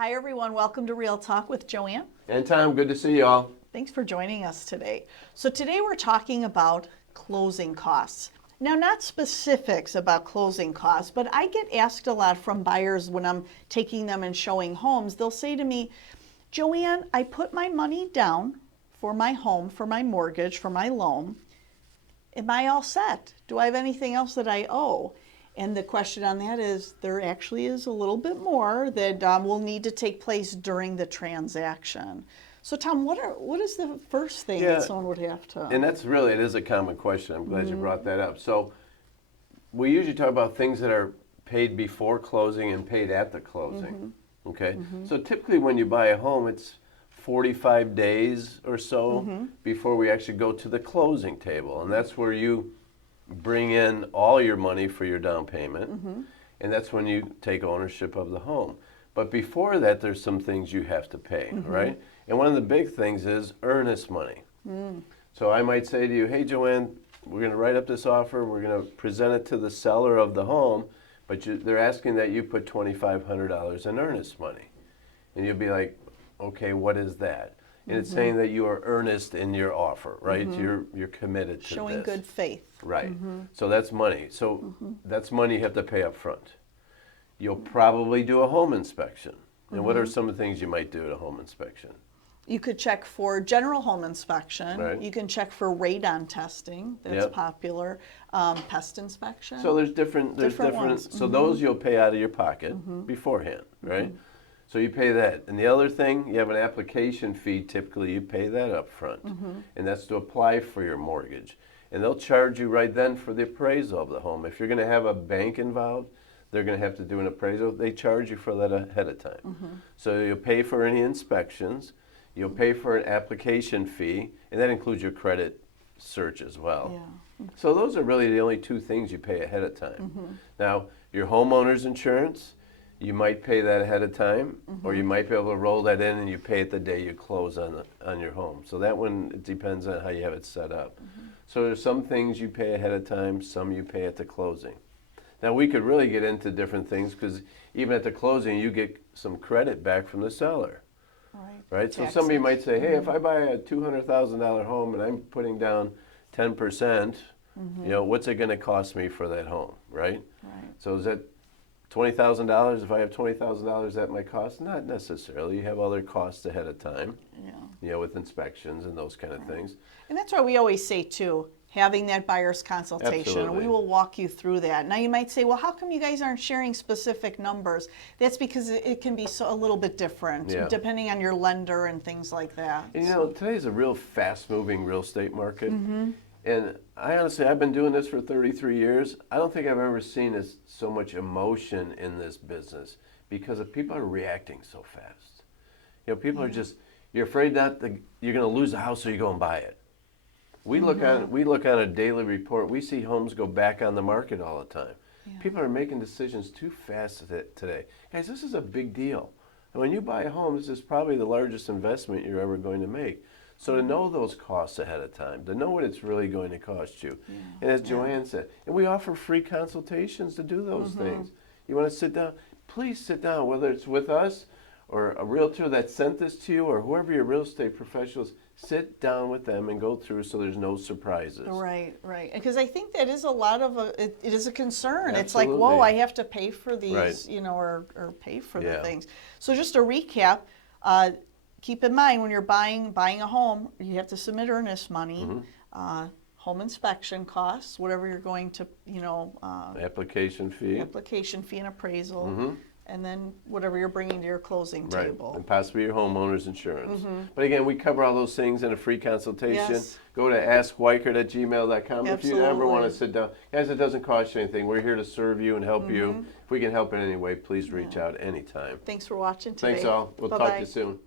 Hi everyone, welcome to Real Talk with Joanne. And Tom, good to see you all. Thanks for joining us today. So today we're talking about closing costs. Now, not specifics about closing costs, but I get asked a lot from buyers when I'm taking them and showing homes. They'll say to me, Joanne, I put my money down for my home, for my mortgage, for my loan. Am I all set? Do I have anything else that I owe? And the question on that is, there actually is a little bit more that will need to take place during the transaction. So Tom, what is the first thing that someone would have to? And that's really, it is a common question. I'm glad you brought that up. So we usually talk about things that are paid before closing and paid at the closing. Okay? So typically when you buy a home, it's 45 days or so before we actually go to the closing table. And that's where you bring in all your money for your down payment, and that's when you take ownership of the home. But before that, there's some things you have to pay, right? And one of the big things is earnest money. So I might say to you, hey, Joanne, we're going to write up this offer, we're going to present it to the seller of the home, but they're asking that you put $2,500 in earnest money. And you'll be like, okay, what is that? And it's saying that you are earnest in your offer, right? You're committed to Showing this. good faith. Right. So that's money. So that's money you have to pay up front. You'll probably do a home inspection. And what are some of the things you might do at a home inspection? You could check for general home inspection. Right. You can check for radon testing. That's popular. Pest inspection. So there's different ones. So those you'll pay out of your pocket beforehand, right? So you pay that. And the other thing, you have an application fee. Typically, you pay that up front. And that's to apply for your mortgage. And they'll charge you right then for the appraisal of the home. If you're going to have a bank involved, they're going to have to do an appraisal. They charge you for that ahead of time. So you'll pay for any inspections. You'll pay for an application fee. And that includes your credit search as well. So those are really the only two things you pay ahead of time. Now, your homeowner's insurance, you might pay that ahead of time, or you might be able to roll that in and you pay it the day you close on your home. So that one, it depends on how you have it set up. So there's some things you pay ahead of time, some you pay at the closing. Now we could really get into different things because even at the closing you get some credit back from the seller. Right? So somebody might say, hey, if I buy a $200,000 home and I'm putting down 10%, you know, what's it going to cost me for that home, right? So is that $20,000? If I have $20,000, that might cost? Not necessarily. You have other costs ahead of time, you know, with inspections and those kind of things. And that's why we always say, too, having that buyer's consultation. Absolutely. We will walk you through that. Now, you might say, well, how come you guys aren't sharing specific numbers? That's because it can be a little bit different, depending on your lender and things like that. And, you know, today's a real fast-moving real estate market. And I honestly, I've been doing this for 33 years. I don't think I've ever seen so much emotion in this business because people are reacting so fast. You know, people are just, you're afraid you're going to lose the house, so you go and buy it. We look on a daily report. We see homes go back on the market all the time. People are making decisions too fast today. Guys, this is a big deal. And when you buy a home, this is probably the largest investment you're ever going to make. So to know those costs ahead of time, to know what it's really going to cost you. And as Joanne said, and we offer free consultations to do those things. You want to sit down? Please sit down, whether it's with us or a realtor that sent this to you or whoever your real estate professionals, sit down with them and go through so there's no surprises. Right. Because I think that is a lot of it is a concern. Absolutely. It's like, whoa, I have to pay for these, you know, or pay for the things. So just to recap, keep in mind when you're buying a home, you have to submit earnest money, home inspection costs, whatever you're going to, you know, application fee and appraisal, and then whatever you're bringing to your closing table. And possibly your homeowner's insurance. But again, we cover all those things in a free consultation. Go to askweichert@gmail.com if you ever want to sit down. Guys, it doesn't cost you anything. We're here to serve you and help you. If we can help in any way, please reach out anytime. Thanks for watching today. Thanks all. We'll talk to you soon.